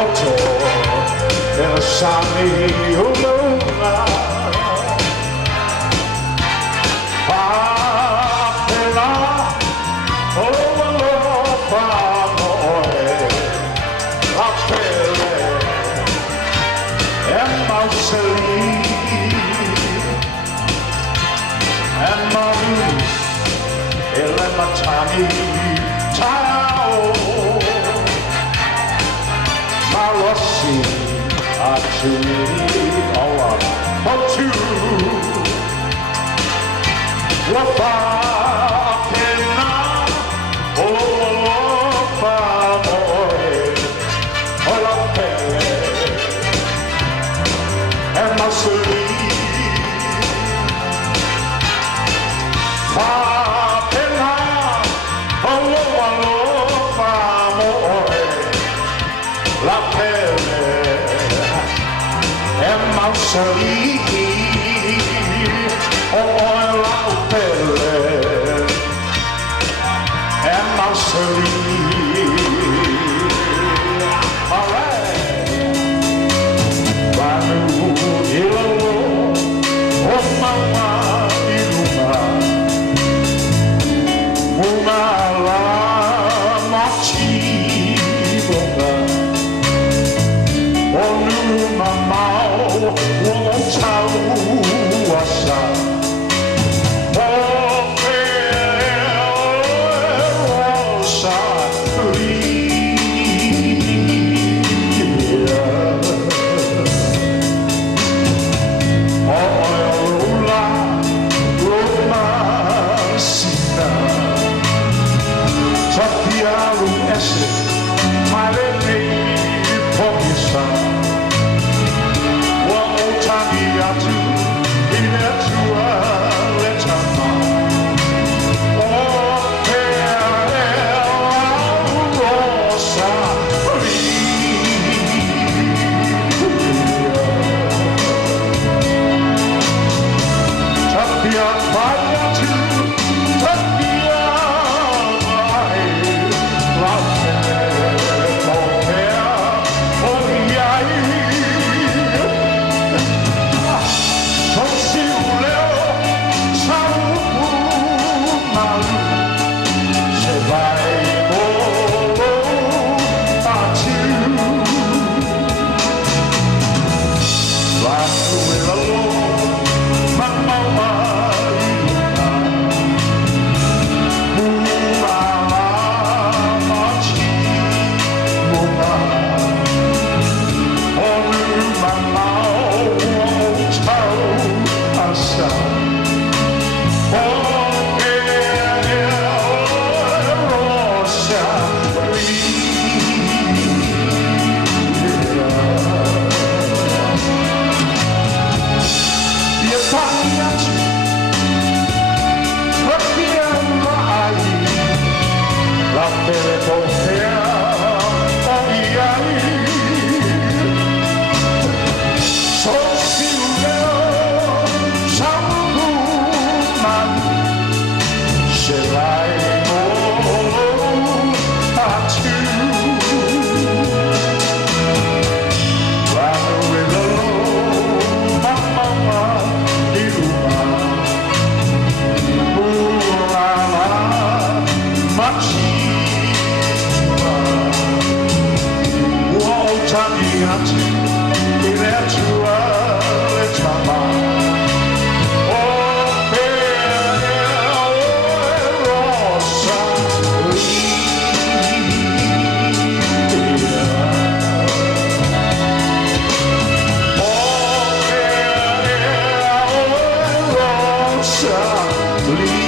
roto nella sani luna appena lo famore la pelle e mauseli e mari e le matani ciao ma rossi accini alla tu la fa appena lo fa amore o la pelle e mauseli fa appena lo fa amore la pelle è mauseli oh la pelle è mauseli alright Vanu ilalo oh mama iluma una la machi boga onu mamao won't tell wasa oh rosa my lady, Pomisa. One more time, you got to be there to let her know. Oh, Rosa, Tapia, fire to Tapia. Leave